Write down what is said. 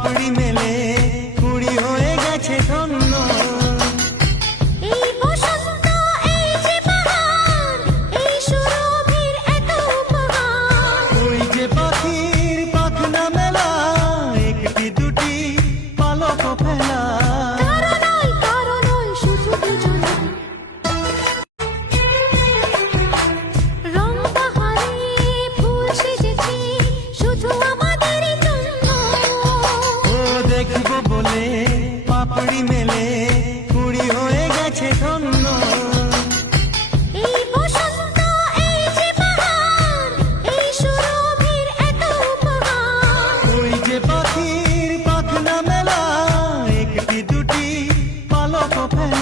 அப்படிமே Coco Pay.